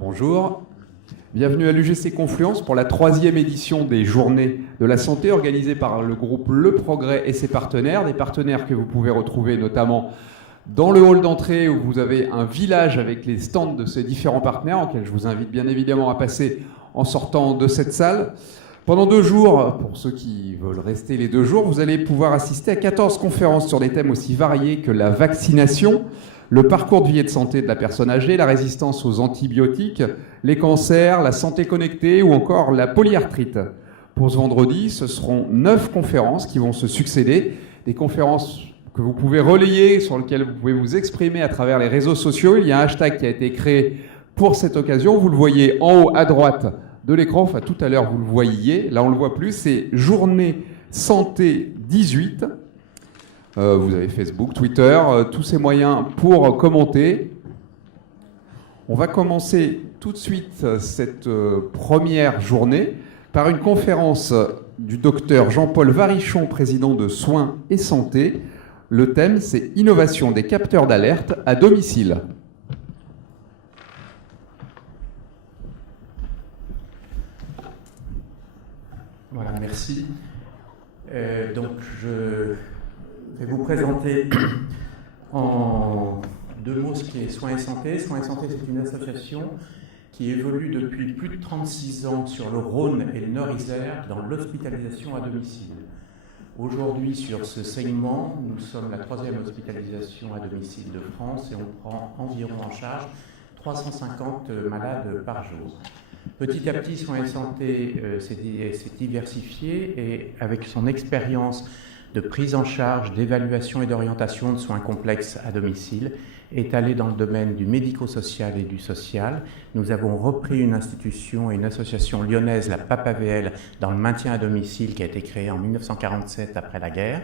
Bonjour, bienvenue à l'UGC Confluence pour la 3e édition des Journées de la Santé organisées par le groupe Le Progrès et ses partenaires, des partenaires que vous pouvez retrouver notamment dans le hall d'entrée où vous avez un village avec les stands de ces différents partenaires auxquels je vous invite bien évidemment à passer en sortant de cette salle. Pendant 2 jours, pour ceux qui veulent rester les 2 jours, vous allez pouvoir assister à 14 conférences sur des thèmes aussi variés que la vaccination, le parcours de vie et de santé de la personne âgée, la résistance aux antibiotiques, les cancers, la santé connectée ou encore la polyarthrite. Pour ce vendredi, ce seront 9 conférences qui vont se succéder, des conférences que vous pouvez relayer, sur lesquelles vous pouvez vous exprimer à travers les réseaux sociaux. Il y a un hashtag qui a été créé pour cette occasion, vous le voyez en haut à droite de l'écran, enfin tout à l'heure vous le voyiez, là on ne le voit plus, c'est Journée Santé 18. Vous avez Facebook, Twitter, tous ces moyens pour commenter. On va commencer tout de suite cette première journée par une conférence du docteur Jean-Paul Varichon, président de Soins et Santé. Le thème, c'est Innovation des capteurs d'alerte à domicile. Voilà, merci. Donc, je vais vous présenter en 2 mots ce qu'est Soins et Santé. Soins et Santé, c'est une association qui évolue depuis plus de 36 ans sur le Rhône et le Nord-Isère dans l'hospitalisation à domicile. Aujourd'hui, sur ce segment, nous sommes la 3e hospitalisation à domicile de France et on prend environ en charge 350 malades par jour. Petit à petit, Soins et Santé s'est diversifié et avec son expérience de prise en charge, d'évaluation et d'orientation de soins complexes à domicile, est allé dans le domaine du médico-social et du social. Nous avons repris une institution et une association lyonnaise, la PAPAVL, dans le maintien à domicile qui a été créée en 1947 après la guerre.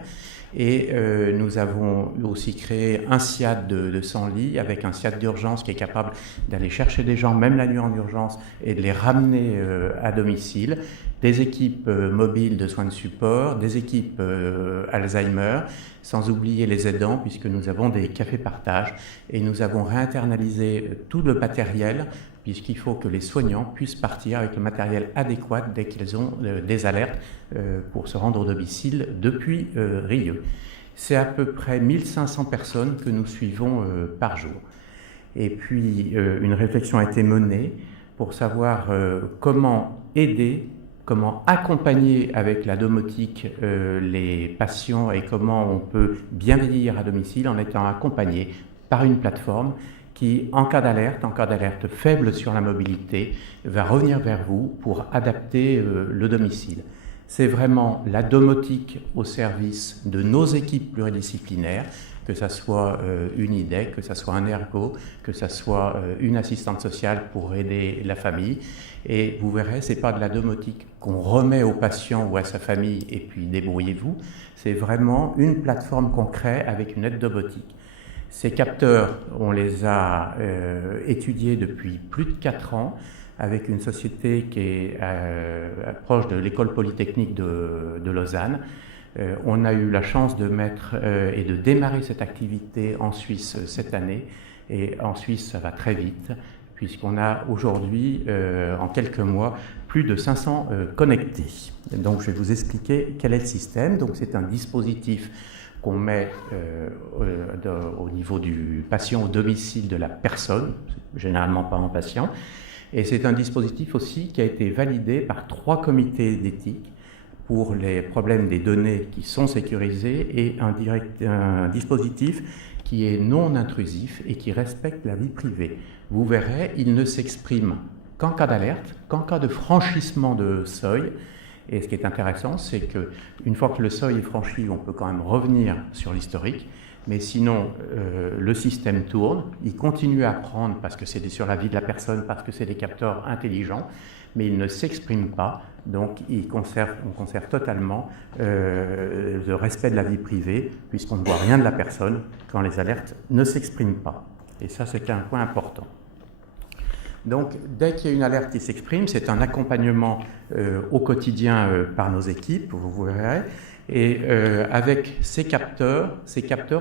Et nous avons aussi créé un SIAD de 100 lits avec un SIAD d'urgence qui est capable d'aller chercher des gens, même la nuit en urgence, et de les ramener à domicile. Des équipes mobiles de soins de support, des équipes Alzheimer, sans oublier les aidants puisque nous avons des cafés partage et nous avons réinternalisé tout le matériel puisqu'il faut que les soignants puissent partir avec le matériel adéquat dès qu'ils ont des alertes pour se rendre au domicile depuis Rieux. C'est à peu près 1500 personnes que nous suivons par jour. Et puis une réflexion a été menée pour savoir comment aider, comment accompagner avec la domotique les patients et comment on peut bien vieillir à domicile en étant accompagné par une plateforme qui, en cas d'alerte faible sur la mobilité, va revenir vers vous pour adapter le domicile. C'est vraiment la domotique au service de nos équipes pluridisciplinaires, que ce soit une IDEC, que ce soit un ergo, que ce soit une assistante sociale pour aider la famille. Et vous verrez, ce n'est pas de la domotique qu'on remet au patient ou à sa famille et puis débrouillez-vous. C'est vraiment une plateforme qu'on crée avec une aide domotique. Ces capteurs, on les a étudiés depuis plus de 4 ans avec une société qui est proche de l'école polytechnique de Lausanne. On a eu la chance de mettre et de démarrer cette activité en Suisse cette année. Et en Suisse, ça va très vite, puisqu'on a aujourd'hui, en quelques mois, plus de 500 connectés. Donc, je vais vous expliquer quel est le système. Donc, c'est un dispositif qu'on met au niveau du patient, au domicile de la personne, généralement pas en patient. Et c'est un dispositif aussi qui a été validé par 3 comités d'éthique pour les problèmes des données qui sont sécurisées et un dispositif qui est non intrusif et qui respecte la vie privée. Vous verrez, il ne s'exprime qu'en cas d'alerte, qu'en cas de franchissement de seuil. Et ce qui est intéressant, c'est qu'une fois que le seuil est franchi, on peut quand même revenir sur l'historique. Mais sinon, le système tourne, il continue à prendre parce que c'est sur la vie de la personne, parce que c'est des capteurs intelligents, mais il ne s'exprime pas. Donc, on conserve totalement le respect de la vie privée, puisqu'on ne voit rien de la personne quand les alertes ne s'expriment pas. Et ça, c'est un point important. Donc, dès qu'il y a une alerte qui s'exprime, c'est un accompagnement au quotidien par nos équipes, vous verrez, et avec ces capteurs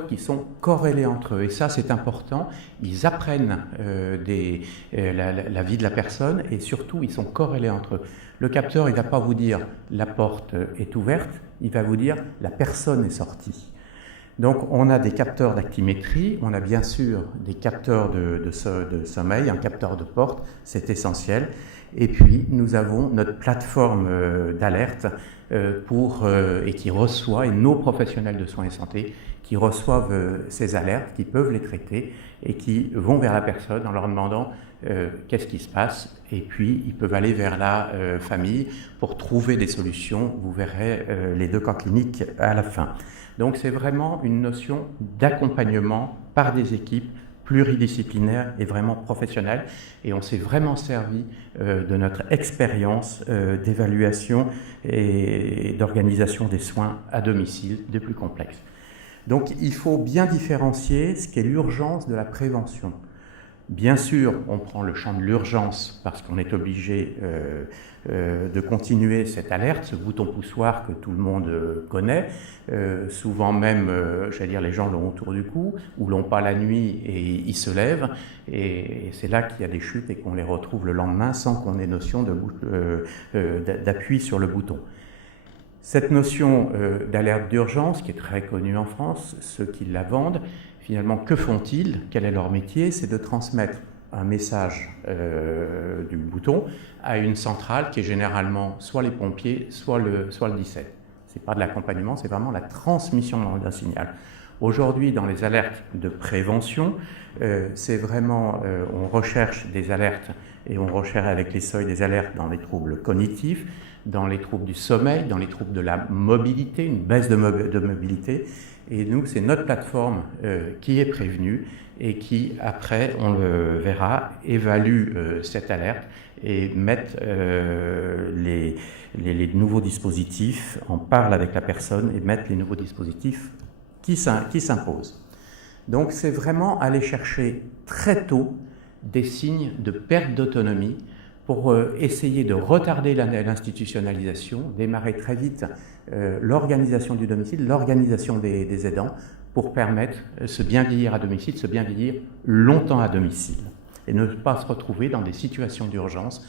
qui sont corrélés entre eux. Et ça, c'est important. Ils apprennent la vie de la personne et surtout, ils sont corrélés entre eux. Le capteur, il ne va pas vous dire « la porte est ouverte », il va vous dire « la personne est sortie ». Donc, on a des capteurs d'actimétrie, on a bien sûr des capteurs de sommeil, un capteur de porte, c'est essentiel. Et puis, nous avons notre plateforme d'alerte et qui reçoit, et nos professionnels de soins et santé qui reçoivent ces alertes, qui peuvent les traiter et qui vont vers la personne en leur demandant qu'est-ce qui se passe. Et puis, ils peuvent aller vers la famille pour trouver des solutions. Vous verrez les 2 cas cliniques à la fin. Donc, c'est vraiment une notion d'accompagnement par des équipes pluridisciplinaires et vraiment professionnelles. Et on s'est vraiment servi de notre expérience d'évaluation et d'organisation des soins à domicile des plus complexes. Donc, il faut bien différencier ce qu'est l'urgence de la prévention. Bien sûr, on prend le champ de l'urgence parce qu'on est obligé de continuer cette alerte, ce bouton poussoir que tout le monde connaît. Souvent même, j'allais dire, les gens l'ont autour du cou ou l'ont pas la nuit et ils se lèvent. Et c'est là qu'il y a des chutes et qu'on les retrouve le lendemain sans qu'on ait notion d'appui sur le bouton. Cette notion d'alerte d'urgence, qui est très connue en France, ceux qui la vendent, finalement, que font-ils? Quel est leur métier? C'est de transmettre un message du bouton à une centrale qui est généralement soit les pompiers, soit le 17. Ce n'est pas de l'accompagnement, c'est vraiment la transmission d'un signal. Aujourd'hui, dans les alertes de prévention, c'est vraiment, on recherche des alertes et on recherche avec les seuils des alertes dans les troubles cognitifs, dans les troubles du sommeil, dans les troubles de la mobilité, une baisse de mobilité. Et nous, c'est notre plateforme qui est prévenue et qui, après, on le verra, évalue cette alerte et met les nouveaux dispositifs, en parle avec la personne et met les nouveaux dispositifs qui s'imposent. Donc, c'est vraiment aller chercher très tôt des signes de perte d'autonomie pour essayer de retarder l'institutionnalisation, démarrer très vite l'organisation du domicile, l'organisation des aidants, pour permettre ce bien vieillir à domicile, ce bien vieillir longtemps à domicile, et ne pas se retrouver dans des situations d'urgence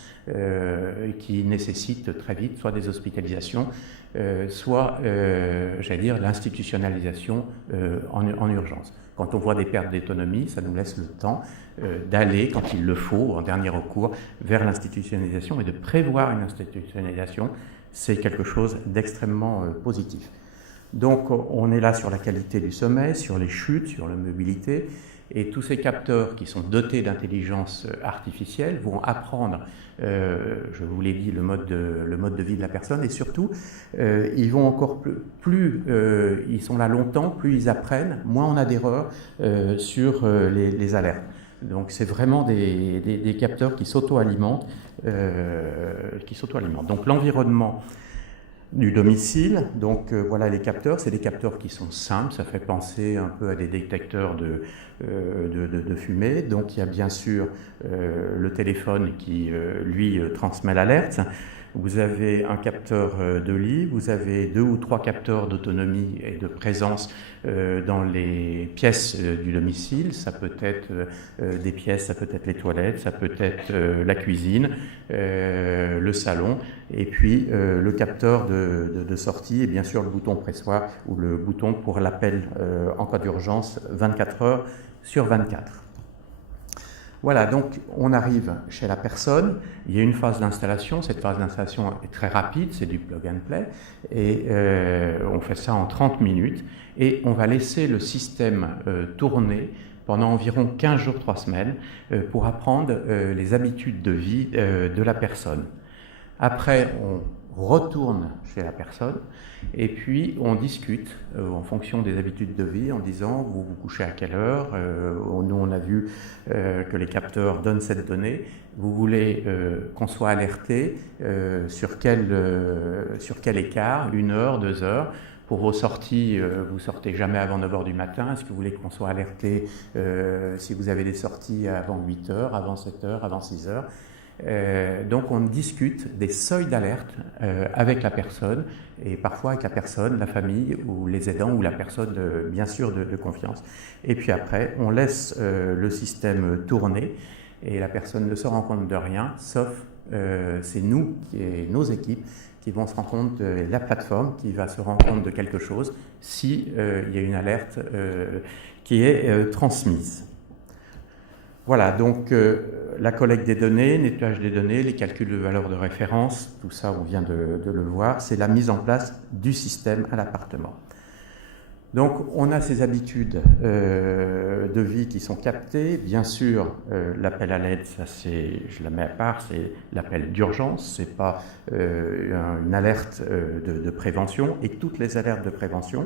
qui nécessitent très vite soit des hospitalisations, soit, j'allais dire, l'institutionnalisation en urgence. Quand on voit des pertes d'autonomie, ça nous laisse le temps d'aller, quand il le faut, en dernier recours, vers l'institutionnalisation et de prévoir une institutionnalisation. C'est quelque chose d'extrêmement positif. Donc, on est là sur la qualité du sommeil, sur les chutes, sur la mobilité, et tous ces capteurs qui sont dotés d'intelligence artificielle vont apprendre, je vous l'ai dit, le mode de vie de la personne, et surtout, ils vont encore plus ils sont là longtemps, plus ils apprennent, moins on a d'erreurs sur les alertes. Donc, c'est vraiment des capteurs qui s'auto-alimentent. Donc, l'environnement du domicile, donc voilà les capteurs, c'est des capteurs qui sont simples, ça fait penser un peu à des détecteurs de fumée. Donc il y a bien sûr le téléphone qui lui transmet l'alerte. Vous avez un capteur de lit, vous avez 2 ou 3 capteurs d'autonomie et de présence dans les pièces du domicile. Ça peut être des pièces, ça peut être les toilettes, ça peut être la cuisine, le salon, et puis le capteur de sortie, et bien sûr le bouton pressoir ou le bouton pour l'appel en cas d'urgence 24 heures sur 24. Voilà, donc on arrive chez la personne, il y a une phase d'installation, cette phase d'installation est très rapide, c'est du plug and play, et on fait ça en 30 minutes, et on va laisser le système tourner pendant environ 15 jours, 3 semaines, pour apprendre les habitudes de vie de la personne. Après, on retourne chez la personne, et puis on discute en fonction des habitudes de vie, en disant vous vous couchez à quelle heure, nous on a vu que les capteurs donnent cette donnée, vous voulez qu'on soit alerté sur quel écart, 1 heure, 2 heures, pour vos sorties, vous sortez jamais avant 9 h du matin. Est-ce que vous voulez qu'on soit alerté si vous avez des sorties avant 8 h, avant 7 h, avant 6 h? Donc on discute des seuils d'alerte avec la personne et parfois avec la personne, la famille ou les aidants ou la personne bien sûr de confiance. Et puis après, on laisse le système tourner et la personne ne se rend compte de rien, sauf c'est nous et nos équipes qui vont se rendre compte de la plateforme qui va se rendre compte de quelque chose si il y a une alerte qui est transmise. Voilà, donc la collecte des données, nettoyage des données, les calculs de valeur de référence, tout ça on vient de le voir, c'est la mise en place du système à l'appartement. Donc on a ces habitudes de vie qui sont captées, bien sûr l'appel à l'aide, ça c'est, je la mets à part, c'est l'appel d'urgence, c'est pas une alerte de prévention, et toutes les alertes de prévention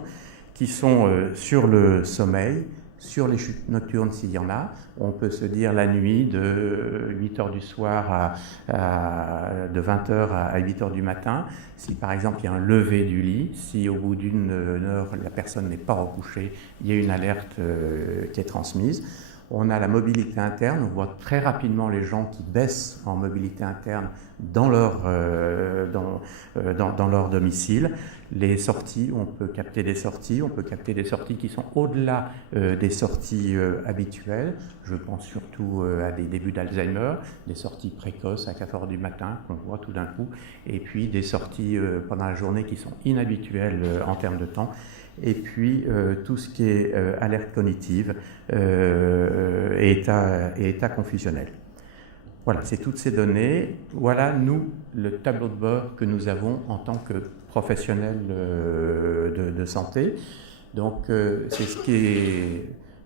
qui sont sur le sommeil, sur les chutes nocturnes s'il y en a. On peut se dire la nuit de 8 h du soir de 20 h à 8 h du matin. Si par exemple il y a un lever du lit, si au bout d'une heure la personne n'est pas recouchée, il y a une alerte qui est transmise. On a la mobilité interne, on voit très rapidement les gens qui baissent en mobilité interne dans leur domicile. Les sorties, on peut capter des sorties qui sont au-delà des sorties habituelles. Je pense surtout à des débuts d'Alzheimer, des sorties précoces à 4 h du matin qu'on voit tout d'un coup, et puis des sorties pendant la journée qui sont inhabituelles en termes de temps. Et puis tout ce qui est alerte cognitive et état confusionnel. Voilà, c'est toutes ces données. Voilà, nous, le tableau de bord que nous avons en tant que professionnels de santé. Donc, c'est ce qui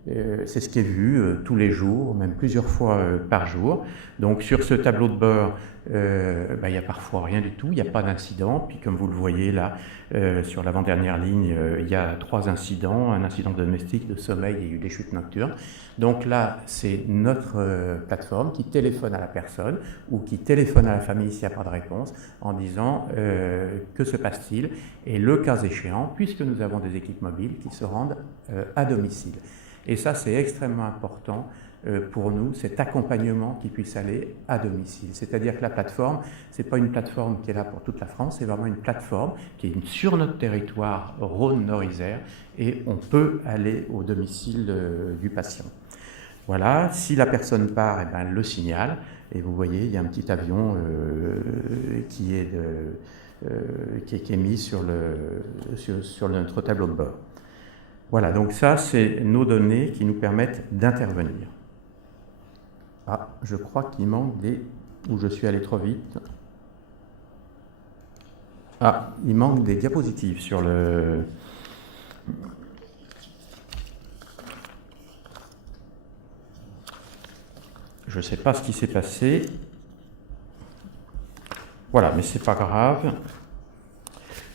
est vu tous les jours, même plusieurs fois par jour. Donc, sur ce tableau de bord, il n'y a parfois rien du tout, il n'y a pas d'incident. Puis, comme vous le voyez là, sur l'avant-dernière ligne, il y a 3 incidents, un incident domestique, de sommeil et des chutes nocturnes. Donc là, c'est notre plateforme qui téléphone à la personne ou qui téléphone à la famille s'il n'y a pas de réponse en disant que se passe-t-il, et le cas échéant, puisque nous avons des équipes mobiles qui se rendent à domicile. Et ça, c'est extrêmement important pour nous, cet accompagnement qui puisse aller à domicile. C'est-à-dire que la plateforme, ce n'est pas une plateforme qui est là pour toute la France, c'est vraiment une plateforme qui est sur notre territoire Rhône-Nord-Isère, et on peut aller au domicile du patient. Voilà, si la personne part, eh ben, elle le signale, et vous voyez, il y a un petit avion qui est mis sur notre tableau de bord. Voilà, donc ça, c'est nos données qui nous permettent d'intervenir. Ah, je crois qu'il manque ou je suis allé trop vite. Ah, il manque des diapositives sur le... Je ne sais pas ce qui s'est passé. Voilà, mais c'est pas grave.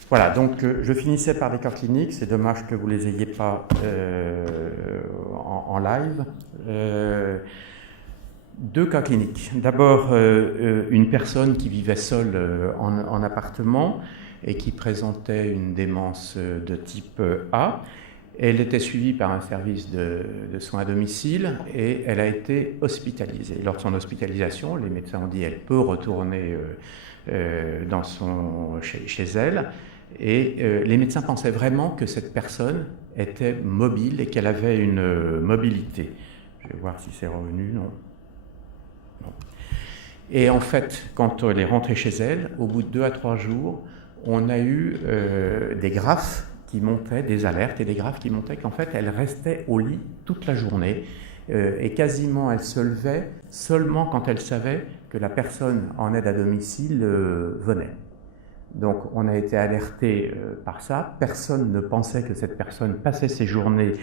Voilà, donc je finissais par les cas cliniques. C'est dommage que vous ne les ayez pas en live. 2 cas cliniques. D'abord, une personne qui vivait seule en appartement et qui présentait une démence de type A. Elle était suivie par un service de soins à domicile et elle a été hospitalisée. Lors de son hospitalisation, les médecins ont dit qu'elle peut retourner chez elle. Et les médecins pensaient vraiment que cette personne était mobile et qu'elle avait une mobilité. Je vais voir si c'est revenu, non. Et en fait, quand elle est rentrée chez elle, au bout de 2 à 3 jours, on a eu des graphes qui montaient, des alertes et des graphes qui montaient qu'en fait, elle restait au lit toute la journée et quasiment elle se levait seulement quand elle savait que la personne en aide à domicile venait. Donc on a été alerté par ça, personne ne pensait que cette personne passait ses journées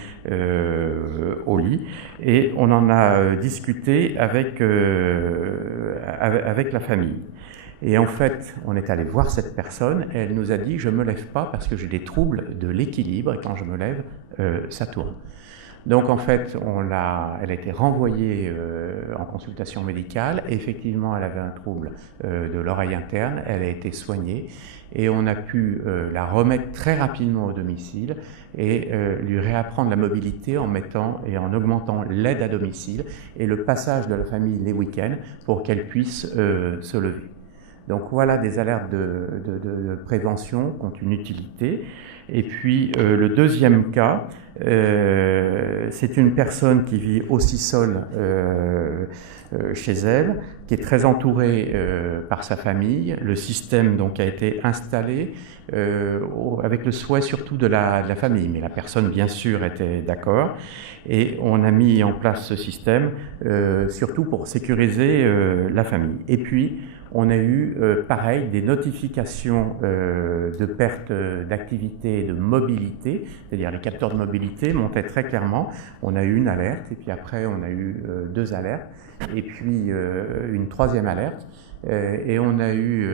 au lit, et on en a discuté avec la famille. Et en fait, on est allé voir cette personne, et elle nous a dit « je ne me lève pas parce que j'ai des troubles de l'équilibre, et quand je me lève, ça tourne ». Donc en fait, elle a été renvoyée en consultation médicale. Effectivement, elle avait un trouble de l'oreille interne, elle a été soignée et on a pu la remettre très rapidement au domicile et lui réapprendre la mobilité en mettant et en augmentant l'aide à domicile et le passage de la famille les week-ends pour qu'elle puisse se lever. Donc voilà des alertes de prévention qui ont une utilité. Et puis le deuxième cas, c'est une personne qui vit aussi seule chez elle, qui est très entourée par sa famille. Le système donc a été installé avec le souhait surtout de la famille, mais la personne bien sûr était d'accord. Et on a mis en place ce système surtout pour sécuriser la famille. Et puis on a eu, pareil, des notifications de perte d'activité et de mobilité, c'est-à-dire les capteurs de mobilité montaient très clairement. On a eu une alerte, et puis après on a eu 2 alertes, et puis une 3e alerte. Et on a eu,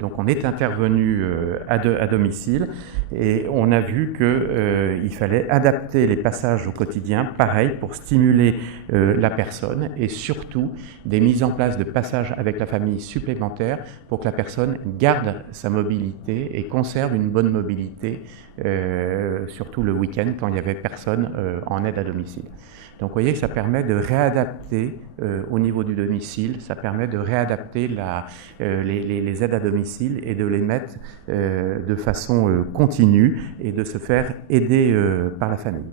donc on est intervenu à domicile et on a vu qu'il fallait adapter les passages au quotidien, pareil, pour stimuler la personne et surtout des mises en place de passages avec la famille supplémentaires pour que la personne garde sa mobilité et conserve une bonne mobilité, surtout le week-end quand il n'y avait personne en aide à domicile. Donc vous voyez que ça permet de réadapter au niveau du domicile, ça permet de réadapter les aides à domicile et de les mettre de façon continue et de se faire aider par la famille.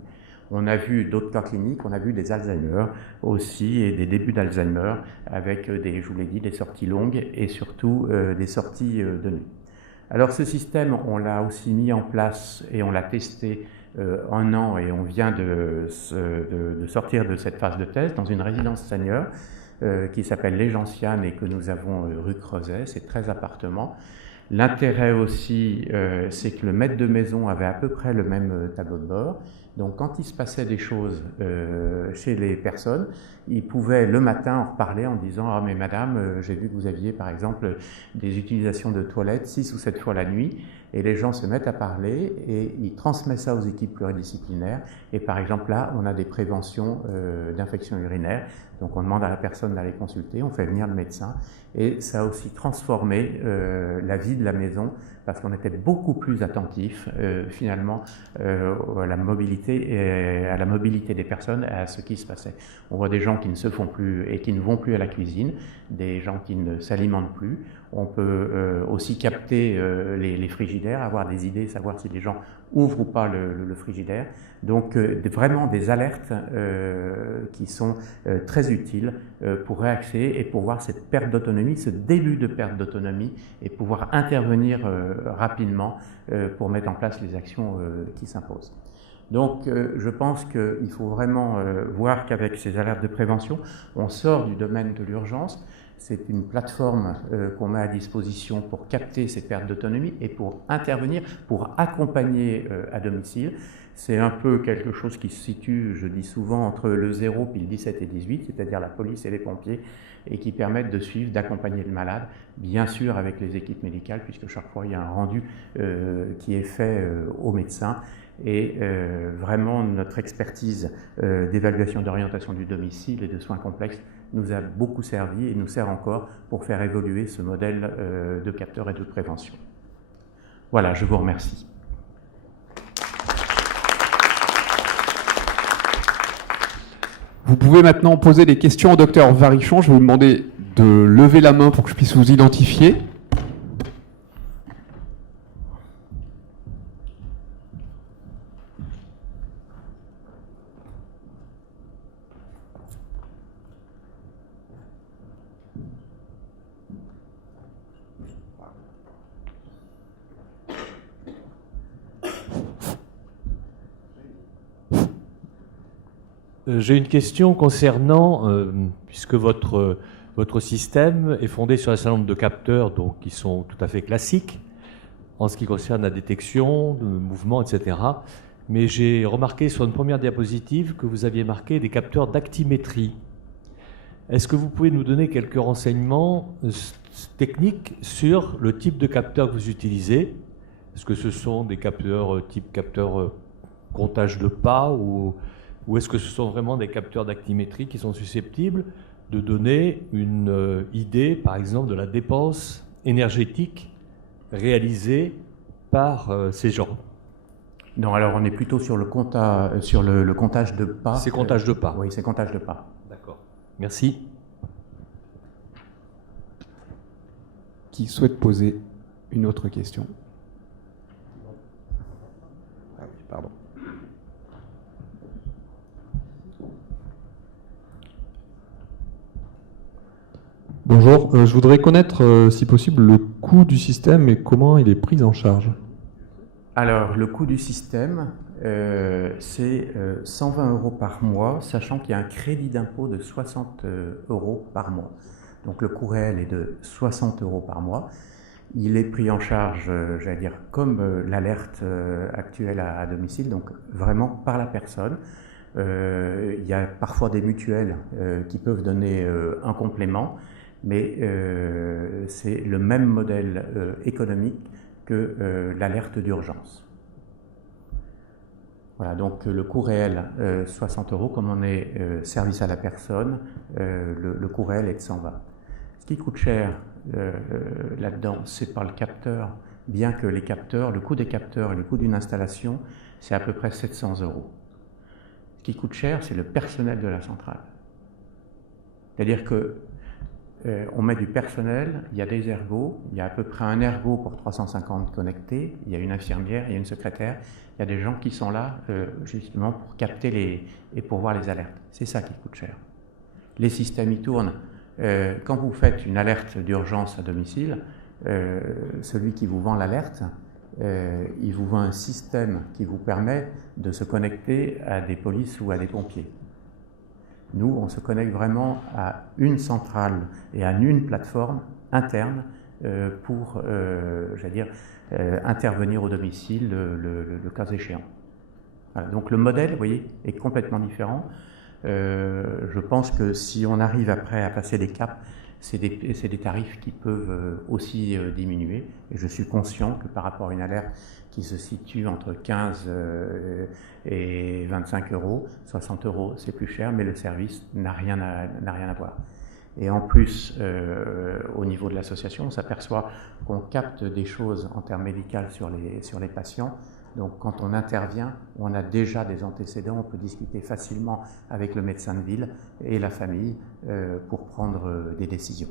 On a vu d'autres cas cliniques, on a vu des Alzheimer aussi et des débuts d'Alzheimer avec je vous l'ai dit, des sorties longues et surtout des sorties de nuit. Alors ce système, on l'a aussi mis en place et on l'a testé 1 an et on vient de sortir de cette phase de test dans une résidence senior qui s'appelle Les Gentianes et que nous avons rue Creuset, c'est 13 appartements. L'intérêt aussi, c'est que le maître de maison avait à peu près le même tableau de bord. Donc quand il se passait des choses chez les personnes, il pouvait le matin en reparler en disant « Ah mais madame, j'ai vu que vous aviez par exemple des utilisations de toilettes 6 ou 7 fois la nuit ». Et les gens se mettent à parler et ils transmettent ça aux équipes pluridisciplinaires. Et par exemple là, on a des préventions d'infections urinaires. Donc on demande à la personne d'aller consulter, on fait venir le médecin. Et ça a aussi transformé la vie de la maison parce qu'on était beaucoup plus attentif finalement à la mobilité des personnes et à ce qui se passait. On voit des gens qui ne se font plus et qui ne vont plus à la cuisine, des gens qui ne s'alimentent plus. On peut aussi capter les frigidaires, avoir des idées, savoir si les gens ouvrent ou pas le frigidaire. Donc vraiment des alertes qui sont très utiles pour réaxer et pour voir cette perte d'autonomie, ce début de perte d'autonomie et pouvoir intervenir rapidement pour mettre en place les actions qui s'imposent. Donc je pense qu'il faut vraiment voir qu'avec ces alertes de prévention, on sort du domaine de l'urgence. C'est une plateforme qu'on met à disposition pour capter ces pertes d'autonomie et pour intervenir, pour accompagner à domicile. C'est un peu quelque chose qui se situe, je dis souvent, entre le 0 puis le 17 et 18, c'est-à-dire la police et les pompiers, et qui permettent de suivre, d'accompagner le malade, bien sûr avec les équipes médicales, puisque chaque fois il y a un rendu qui est fait au médecin. Et vraiment, notre expertise d'évaluation d'orientation du domicile et de soins complexes nous a beaucoup servi et nous sert encore pour faire évoluer ce modèle de capteur et de prévention. Voilà, je vous remercie. Vous pouvez maintenant poser des questions au docteur Varichon. Je vais vous demander de lever la main pour que je puisse vous identifier. J'ai une question concernant, puisque votre système est fondé sur un certain nombre de capteurs donc, qui sont tout à fait classiques en ce qui concerne la détection de mouvements, etc. Mais j'ai remarqué sur une première diapositive que vous aviez marqué des capteurs d'actimétrie. Est-ce que vous pouvez nous donner quelques renseignements techniques sur le type de capteur que vous utilisez? Est-ce que ce sont des capteurs type capteur comptage de pas ou est-ce que ce sont vraiment des capteurs d'actimétrie qui sont susceptibles de donner une idée, par exemple, de la dépense énergétique réalisée par ces gens? Non, alors on est plutôt sur le comptage de pas. C'est comptage de pas. Oui, c'est comptage de pas. D'accord. Merci. Qui souhaite poser une autre question? Ah oui, pardon. Bonjour, je voudrais connaître, si possible, le coût du système et comment il est pris en charge. Alors, le coût du système, c'est 120 € par mois, sachant qu'il y a un crédit d'impôt de 60 € par mois. Donc, le coût réel est de 60 € par mois. Il est pris en charge, j'allais dire, comme l'alerte actuelle à domicile, donc vraiment par la personne. Il y a parfois des mutuelles qui peuvent donner un complément, mais c'est le même modèle économique que l'alerte d'urgence. Voilà, donc le coût réel, 60 €, comme on est service à la personne, le coût réel est de 120. Ce qui coûte cher là-dedans, c'est par le capteur, bien que les capteurs, le coût des capteurs et le coût d'une installation, c'est à peu près 700 €. Ce qui coûte cher, c'est le personnel de la centrale. C'est-à-dire que on met du personnel, il y a des ergots, il y a à peu près un ergot pour 350 connectés, il y a une infirmière, il y a une secrétaire, il y a des gens qui sont là justement pour capter et pour voir les alertes. C'est ça qui coûte cher. Les systèmes, ils tournent. Quand vous faites une alerte d'urgence à domicile, celui qui vous vend l'alerte, il vous vend un système qui vous permet de se connecter à des polices ou à des pompiers. Nous, on se connecte vraiment à une centrale et à une plateforme interne pour, j'allais dire, intervenir au domicile le cas échéant. Voilà, donc le modèle, vous voyez, est complètement différent. Je pense que si on arrive après à passer des caps, c'est des tarifs qui peuvent aussi diminuer. Et je suis conscient que par rapport à une alerte qui se situe entre 15 et 25 €, 60 € c'est plus cher, mais le service n'a rien à voir. Et en plus, au niveau de l'association, on s'aperçoit qu'on capte des choses en termes médicaux sur les patients. Donc quand on intervient, on a déjà des antécédents, on peut discuter facilement avec le médecin de ville et la famille pour prendre des décisions.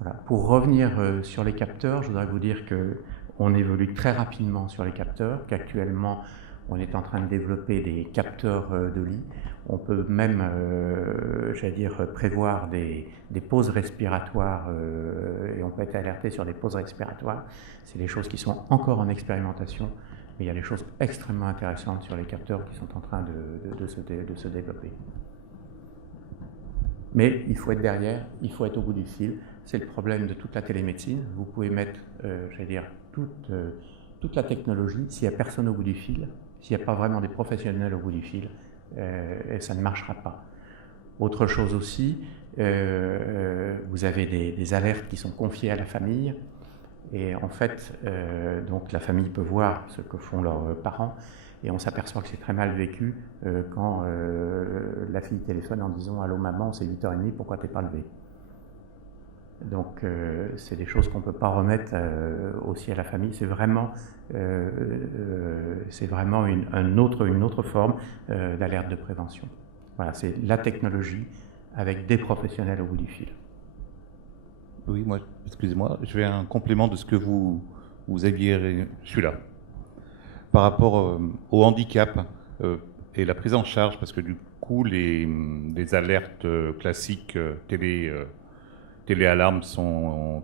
Voilà. Pour revenir sur les capteurs, je voudrais vous dire qu'on évolue très rapidement sur les capteurs, qu'actuellement on est en train de développer des capteurs de lit. On peut même, j'allais dire, prévoir des pauses respiratoires et on peut être alerté sur des pauses respiratoires. C'est des choses qui sont encore en expérimentation, mais il y a des choses extrêmement intéressantes sur les capteurs qui sont en train de se développer. Mais il faut être derrière, il faut être au bout du fil. C'est le problème de toute la télémédecine. Vous pouvez mettre, j'allais dire, toute la technologie, s'il n'y a personne au bout du fil, s'il n'y a pas vraiment des professionnels au bout du fil, ça ne marchera pas. Autre chose aussi, vous avez des alertes qui sont confiées à la famille, et en fait, donc la famille peut voir ce que font leurs parents, et on s'aperçoit que c'est très mal vécu quand la fille téléphone en disant « Allô maman, c'est 8h30, pourquoi t'es pas levée ?» Donc c'est des choses qu'on ne peut pas remettre aussi à la famille. C'est vraiment une autre forme d'alerte de prévention. Voilà, c'est la technologie avec des professionnels au bout du fil. Oui, moi, excusez-moi, je vais un complément de ce que vous aviez... Je suis là. Par rapport au handicap et la prise en charge, parce que du coup, les alertes classiques téléalarmes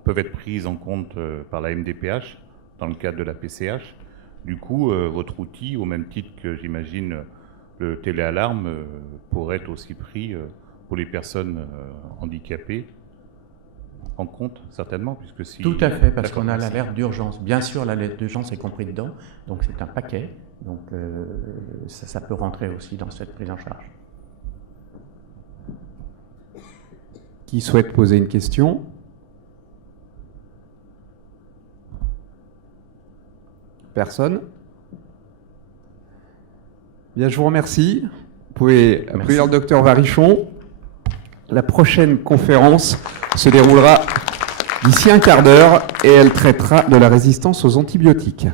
peuvent être prises en compte par la MDPH dans le cadre de la PCH. Du coup, votre outil, au même titre que j'imagine le téléalarme, pourrait être aussi pris pour les personnes handicapées en compte, certainement, puisque si... Tout à fait, parce qu'on a l'alerte d'urgence. Bien sûr, l'alerte d'urgence est compris dedans, donc c'est un paquet. Donc ça peut rentrer aussi dans cette prise en charge. Qui souhaite poser une question? Personne? Bien, je vous remercie. Vous pouvez applaudir le docteur Varichon. La prochaine conférence se déroulera d'ici un quart d'heure et elle traitera de la résistance aux antibiotiques.